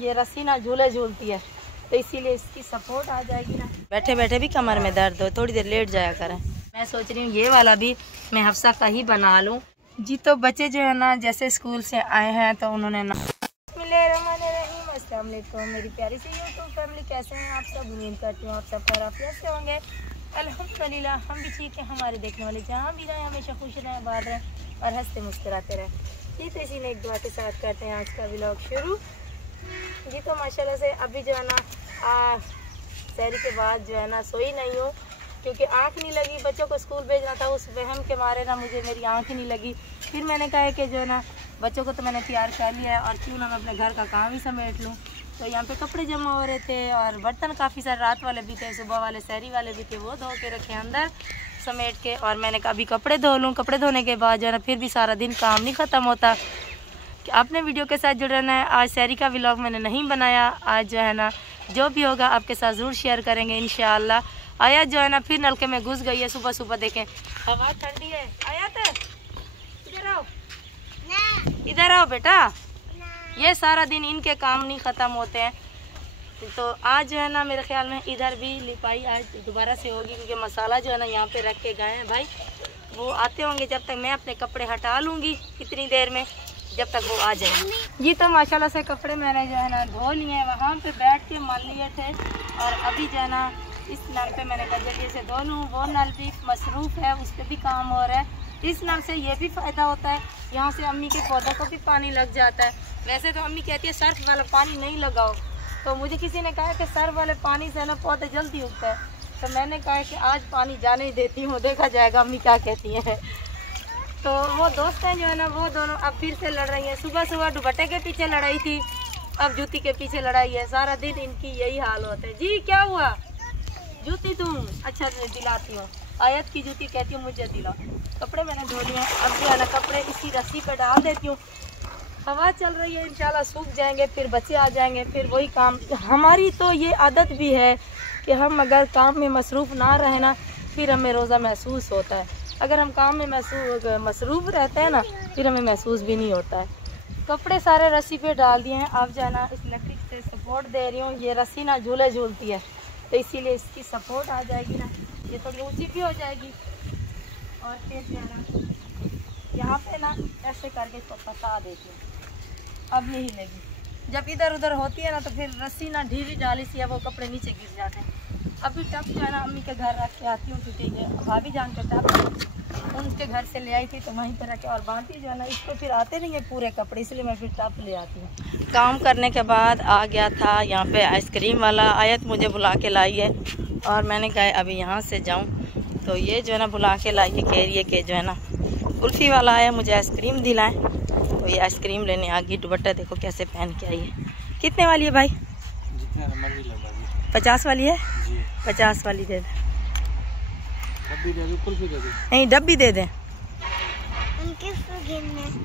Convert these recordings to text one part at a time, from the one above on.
ये रस्सी ना झूले झूलती है तो इसीलिए इसकी सपोर्ट आ जाएगी ना। बैठे बैठे भी कमर में दर्द हो, थोड़ी देर लेट जाया करें। मैं सोच रही हूँ ये वाला भी मैं हफ्सा का ही बना लूँ जी। तो बच्चे जो है ना जैसे स्कूल से आए हैं तो उन्होंने ना अस्सलाम वालेकुम मेरी प्यारी सी यूट्यूब फैमिली, कैसे हैं आप सब? उम्मीद करती हूँ आप सब खैरियत से होंगे। अल्हम्दुलिल्लाह हम भी ठीक है। हमारे देखने वाले जहाँ भी रहें हमेशा खुश रहें, आबाद रहें और हंसते मुस्कुराते रहें। ये तो इसी ने एक दुआ के साथ करते हैं आज का व्लॉग शुरू जी। तो माशाल्लाह से अभी जो है ना सहरी के बाद जो है ना सोई नहीं हूँ क्योंकि आँख नहीं लगी। बच्चों को स्कूल भेजना था, उस वहम के मारे ना मुझे मेरी आँख ही नहीं लगी। फिर मैंने कहा कि जो है ना बच्चों को तो मैंने तैयार कर लिया है और क्यों ना मैं अपने घर का काम ही समेट लूँ। तो यहाँ पे कपड़े जमा हो रहे थे और बर्तन काफ़ी सारे रात वाले भी थे, सुबह वाले सहरी वाले भी थे, वो धो के रखे अंदर समेट के। और मैंने कहा अभी कपड़े धो लूँ। कपड़े धोने के बाद जो है ना फिर भी सारा दिन काम नहीं ख़त्म होता। कि आपने वीडियो के साथ जुड़ रहना है। आज सहरी का व्लॉग मैंने नहीं बनाया, आज जो है ना जो भी होगा आपके साथ ज़रूर शेयर करेंगे इंशाअल्लाह। आया जो है ना फिर नलके में घुस गई है सुबह सुबह, देखें हवा ठंडी है। आया तो इधर आओ, इधर आओ बेटा। ये सारा दिन इनके काम नहीं ख़त्म होते हैं। तो आज जो है ना मेरे ख्याल में इधर भी लिपाई आज दोबारा से होगी क्योंकि मसाला जो है ना यहाँ पे रख के गए हैं भाई। वो आते होंगे, जब तक मैं अपने कपड़े हटा लूँगी कितनी देर में, जब तक वो आ जाएंगे जी। तो माशाल्लाह से कपड़े मैंने जो है ना धो लिए हैं, वहाँ पे बैठ के मल लिए थे। और अभी जो है ना इस नल पे मैंने कहा जल्दी से धो लूँ। वो नल भी मसरूफ़ है, उस पर भी काम हो रहा है। इस नल से ये भी फ़ायदा होता है, यहाँ से अम्मी के पौधों को भी पानी लग जाता है। वैसे तो अम्मी कहती है सर्फ वाला पानी नहीं लगाओ, तो मुझे किसी ने कहा कि सर्फ वाले पानी से ना पौधे जल्दी उगता है। तो मैंने कहा कि आज पानी जाने ही देती हूँ, देखा जाएगा अम्मी क्या कहती हैं। तो वो दोस्त हैं जो है ना वो दोनों अब फिर से लड़ रही हैं। सुबह सुबह दुपट्टे के पीछे लड़ाई थी, अब जूती के पीछे लड़ाई है। सारा दिन इनकी यही हाल होता है जी। क्या हुआ? जूती तुम अच्छा दिलाती हो, आयत की जूती कहती हूँ मुझे दिला। कपड़े मैंने धो लिए हैं, अब जो है ना कपड़े इसी रस्सी पर डाल देती हूँ। हवा चल रही है, इंशाल्लाह सूख जाएंगे, फिर बच्चे आ जाएंगे, फिर वही काम। हमारी तो ये आदत भी है कि हम अगर काम में मसरूफ़ ना रहे ना फिर हमें रोज़ा महसूस होता है। अगर हम काम में मसरूफ़ रहते हैं ना फिर हमें महसूस भी नहीं होता है। कपड़े सारे रस्सी पे डाल दिए हैं। अब जो है ना इस लकड़ी से सपोर्ट दे रही हूँ। ये रस्सी ना झूले झूलती है तो इसीलिए इसकी सपोर्ट आ जाएगी ना, ये थोड़ी ऊंची भी हो जाएगी। और फिर जो है ना यहाँ पे ना ऐसे करके इसको फंसा देती हूँ, अब नहीं हिलेगी। जब इधर उधर होती है ना तो फिर रस्सी ना ढीली डाली सी है, वो कपड़े नीचे गिर जाते हैं। अभी टप जो है ना अम्मी के घर रख के आती हूँ क्योंकि ये भाभी जान के टप उनके घर से ले आई थी तो वहीं पर रखे और बांधी जो है ना इसको फिर आते नहीं है पूरे कपड़े, इसलिए मैं फिर टप ले आती हूँ। काम करने के बाद आ गया था यहाँ पे आइसक्रीम वाला, आयत मुझे बुला के लाई है और मैंने कहा अभी यहाँ से जाऊँ तो ये जो है ना बुला के लाई है, कह रही है कि जो है ना कुल्फ़ी वाला आया मुझे आइसक्रीम दिलाएं। तो ये आइसक्रीम लेने आ गई। दुपट्टा देखो कैसे पहन के आई है। कितने वाली है भाई? 50 वाली है जी। 50 वाली दे दे। डब्बी दे दो, कुल्फी दे दो। नहीं डब्बी दे दे।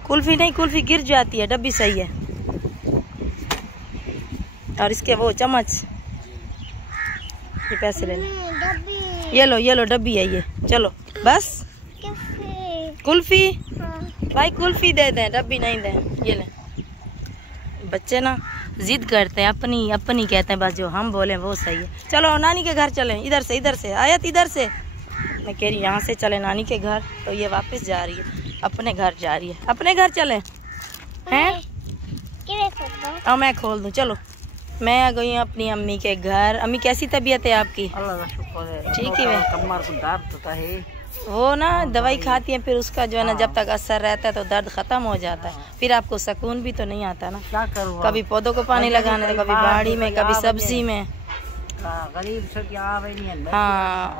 कुल्फी नहीं, कुल्फी गिर जाती है, डब्बी सही है। और इसके वो चम्मच, ये पैसे लेने। ये लो डब्बी है ये। चलो बस कुल्फी भाई, कुल्फी दे दें, डब्बी नहीं दें। ये ले। बच्चे ना जिद करते हैं, अपनी कहते हैं, बस जो हम बोले वो सही है। चलो नानी के घर चलें, इधर से आयत इधर से। मैं कह रही यहाँ से चले नानी के घर, तो ये वापस जा रही है, अपने घर जा रही है। अपने घर चले हैं? और मैं खोल दूँ। चलो मैं आ गई हूँ अपनी अम्मी के घर। अम्मी कैसी तबीयत है आपकी? अल्लाह का शुक्र है, ठीक ही है। कमर को दर्द होता है, वो ना दवाई खाती है, फिर उसका जो है ना जब तक असर रहता है तो दर्द ख़त्म हो जाता है। फिर आपको सुकून भी तो नहीं आता ना। क्या करूँ, कभी पौधों को पानी लगाने, कभी बाड़ी में, कभी सब्जी में। हाँ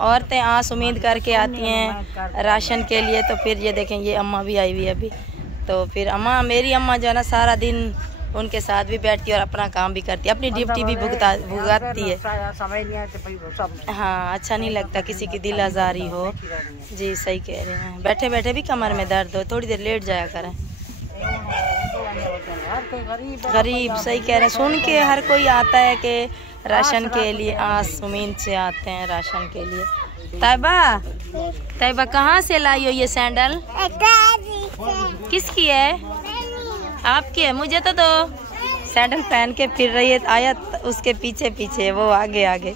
औरतें आस उम्मीद करके आती हैं राशन के लिए। तो फिर ये देखें ये अम्मा भी आई हुई है अभी। तो फिर अम्मा, मेरी अम्मा जो है ना सारा दिन उनके साथ भी बैठती है और अपना काम भी करती है, अपनी ड्यूटी भी भुगतती है। हाँ अच्छा नहीं लगता किसी की दिल आज़ारी हो जी। सही कह रहे हैं, बैठे बैठे भी कमर में दर्द हो, थोड़ी देर लेट जाया करें। गरीब सही कह रहे हैं। सुन के हर कोई आता है कि राशन के लिए, आस उम्मीद से आते हैं राशन के लिए। तैयबा कहाँ से लाई हो ये सैंडल? किसकी है? आपकी है? मुझे तो दो। सैंडल पहन के फिर रही है, आया उसके पीछे पीछे, वो आगे आगे।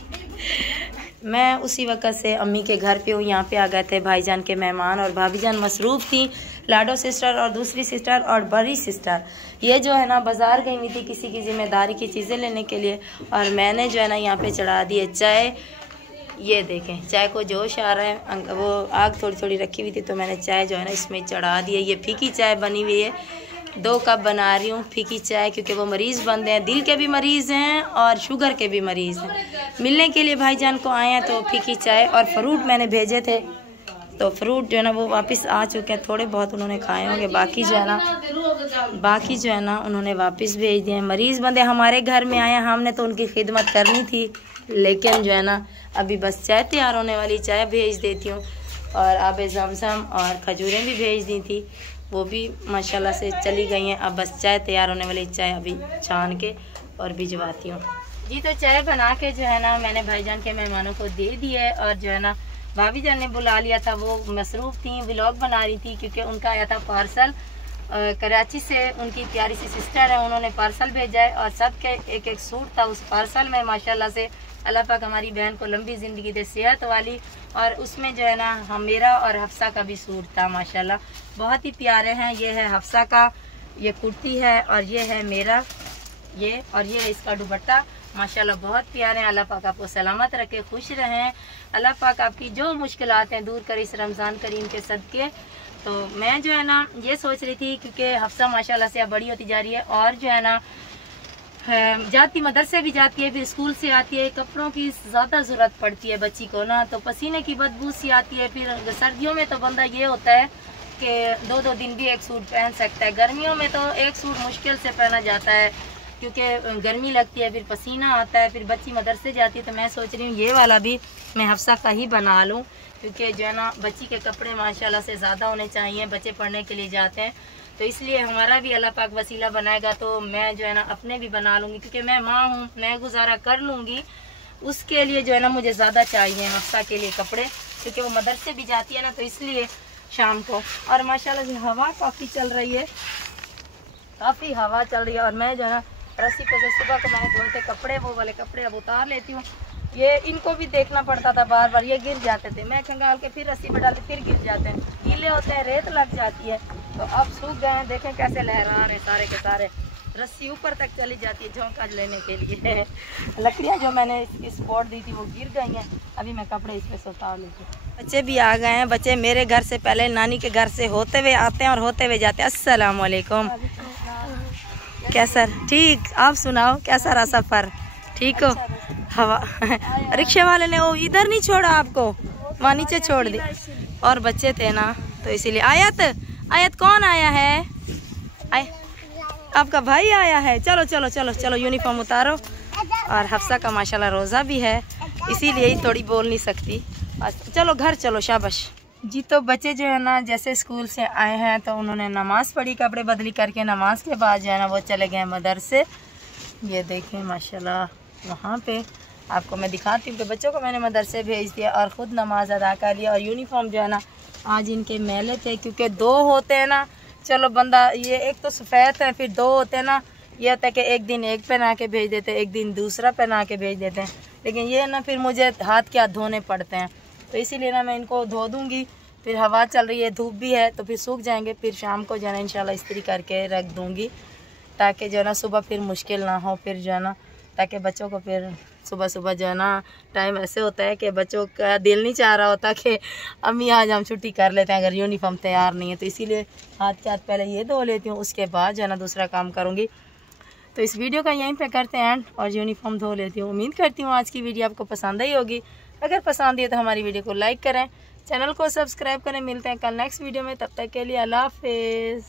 मैं उसी वक्त से अम्मी के घर पे हूँ। यहाँ पे आ गए थे भाईजान के मेहमान और भाभी जान मसरूफ़ थी, लाडो सिस्टर और दूसरी सिस्टर और बड़ी सिस्टर ये जो है ना बाज़ार गई हुई थी किसी की ज़िम्मेदारी की चीज़ें लेने के लिए। और मैंने जो है ना यहाँ पे चढ़ा दिए चाय। ये देखें चाय को जोश आ रहा है, वो आग थोड़ी थोड़ी रखी हुई थी तो मैंने चाय जो है ना इसमें चढ़ा दी है। ये फीकी चाय बनी हुई है, 2 कप बना रही हूँ फीकी चाय, क्योंकि वो मरीज़ बंदे हैं, दिल के भी मरीज़ हैं और शुगर के भी मरीज़ हैं। मिलने के लिए भाईजान को आए हैं तो फीकी चाय और फ्रूट मैंने भेजे थे, तो फ्रूट जो है ना वो वापस आ चुके हैं। थोड़े बहुत उन्होंने खाए होंगे, बाकी जो है ना उन्होंने वापस भेज दिए। मरीज़ बंदे हमारे घर में आए हैं, हमने तो उनकी खिदमत करनी थी, लेकिन जो है ना अभी बस चाय तैयार होने वाली, चाय भेज देती हूँ। और आबे ज़मज़म और खजूरें भी भेज दी थी, वो भी माशाल्लाह से चली गई हैं। अब बस चाय तैयार होने वाली, चाय अभी छान के और भिजवाती हूँ जी। तो चाय बना के जो है ना मैंने भाईजान के मेहमानों को दे दी है। और जो है ना भाभी जान ने बुला लिया था, वो मसरूफ़ थी, व्लॉग बना रही थी, क्योंकि उनका आया था पार्सल कराची से। उनकी प्यारी सी सिस्टर है, उन्होंने पार्सल भेजा है और सबके एक एक सूट था उस पार्सल में। माशाल्लाह से अल्लाह पाक हमारी बहन को लंबी ज़िंदगी दे, सेहत वाली। और उसमें जो है ना हम मेरा और हफ्सा का भी सूट था, माशाल्लाह बहुत ही प्यारे हैं। ये है हफ्सा का, ये कुर्ती है, और ये है मेरा, ये और ये है इसका दुपट्टा। माशाल्लाह बहुत प्यारे हैं। अल्लाह पाक आपको सलामत रखे, खुश रहें। अल्लाह पाक आपकी जो मुश्किलात हैं दूर करे इस रमज़ान करीम के सदके। तो मैं जो है ना ये सोच रही थी, क्योंकि हफ्सा माशाल्लाह से अब बड़ी होती जा रही है और जो है ना जाती मदरसे भी जाती है, फिर स्कूल से आती है, कपड़ों की ज़्यादा ज़रूरत पड़ती है बच्ची को ना, तो पसीने की बदबू सी आती है। फिर सर्दियों में तो बंदा ये होता है कि 2-2 दिन भी एक सूट पहन सकता है, गर्मियों में तो एक सूट मुश्किल से पहना जाता है, क्योंकि गर्मी लगती है, फिर पसीना आता है, फिर बच्ची मदरसे जाती है। तो मैं सोच रही हूँ ये वाला भी मैं हफ्सा का ही बना लूँ, क्योंकि जो है ना बच्ची के कपड़े माशाल्लाह से ज़्यादा होने चाहिए, बच्चे पढ़ने के लिए जाते हैं, तो इसलिए हमारा भी अल्लाह पाक वसीला बनाएगा तो मैं जो है ना अपने भी बना लूँगी, क्योंकि मैं माँ हूँ, मैं गुजारा कर लूँगी। उसके लिए जो है ना मुझे ज़्यादा चाहिए हफ्सा के लिए कपड़े, क्योंकि वो मदरसे भी जाती है ना, तो इसलिए शाम को। और माशाल्लाह से हवा काफ़ी चल रही है, काफ़ी हवा चल रही है। और मैं जो है ना रस्सी पे से सुबह को मैंने धोते कपड़े, वो वाले कपड़े अब उतार लेती हूँ। ये इनको भी देखना पड़ता था बार बार, ये गिर जाते थे, मैं खंगाल के फिर रस्सी पे डालती, फिर गिर जाते हैं, गीले होते हैं, रेत लग जाती है। तो अब सूख गए हैं, देखें कैसे लहरा रहे सारे के सारे, रस्सी ऊपर तक चली जाती है झोंका लेने के लिए। लकड़ियाँ जो मैंने इसकी स्पॉट दी थी वो गिर गई हैं, अभी मैं कपड़े इस पर सुता लेती हूँ। बच्चे भी आ गए हैं, बच्चे मेरे घर से पहले नानी के घर से होते हुए आते हैं और होते हुए जाते हैं। अस्सलाम वालेकुम। कैसा? ठीक, आप सुनाओ कैसा रहा सफ़र? ठीक हो? हवा रिक्शा वाले ने वो इधर नहीं छोड़ा आपको, वहाँ नीचे छोड़ दी, और बच्चे थे ना तो इसीलिए। आयत कौन आया है? आपका भाई आया है। चलो चलो चलो चलो यूनिफॉर्म उतारो। और हफ्सा का माशाल्लाह रोज़ा भी है, इसीलिए ही थोड़ी बोल नहीं सकती। चलो घर चलो, शाबाश जी। तो बच्चे जो है ना जैसे स्कूल से आए हैं तो उन्होंने नमाज़ पढ़ी, कपड़े बदली करके, नमाज के बाद जो है ना वो चले गए मदरसे। ये देखें माशाल्लाह, वहाँ पे आपको मैं दिखाती हूँ कि बच्चों को मैंने मदरसे भेज दिया और ख़ुद नमाज अदा कर लिया। और यूनिफॉर्म जो है ना आज इनके मैले थे, क्योंकि 2 होते हैं ना, चलो बंदा ये एक तो सफ़ेद है, फिर 2 होते हैं ना, ये होता है कि एक दिन एक पहना के भेज देते हैं, एक दिन दूसरा पहना के भेज देते हैं, लेकिन ये ना फिर मुझे हाथ के हाथ धोने पड़ते हैं, तो इसीलिए ना मैं इनको धो दूँगी। फिर हवा चल रही है, धूप भी है, तो फिर सूख जाएंगे, फिर शाम को जो है ना इंशाल्लाह इस्त्री करके रख दूँगी, ताकि जो है ना सुबह फिर मुश्किल ना हो, फिर जो है ना ताकि बच्चों को फिर सुबह सुबह जो है ना टाइम ऐसे होता है कि बच्चों का दिल नहीं चाह रहा होता कि अम्मी आज हम छुट्टी कर लेते हैं अगर यूनिफॉर्म तैयार नहीं है, तो इसीलिए हाथ के हाथ पहले ये धो लेती हूँ, उसके बाद जो है ना दूसरा काम करूँगी। तो इस वीडियो का यहीं पे करते हैं एंड, और यूनिफॉर्म धो लेती हूँ। उम्मीद करती हूँ आज की वीडियो आपको पसंद आई होगी। अगर पसंद आई तो हमारी वीडियो को लाइक करें, चैनल को सब्सक्राइब करें। मिलते हैं कल नेक्स्ट वीडियो में, तब तक के लिए अल्लाह हाफिज़।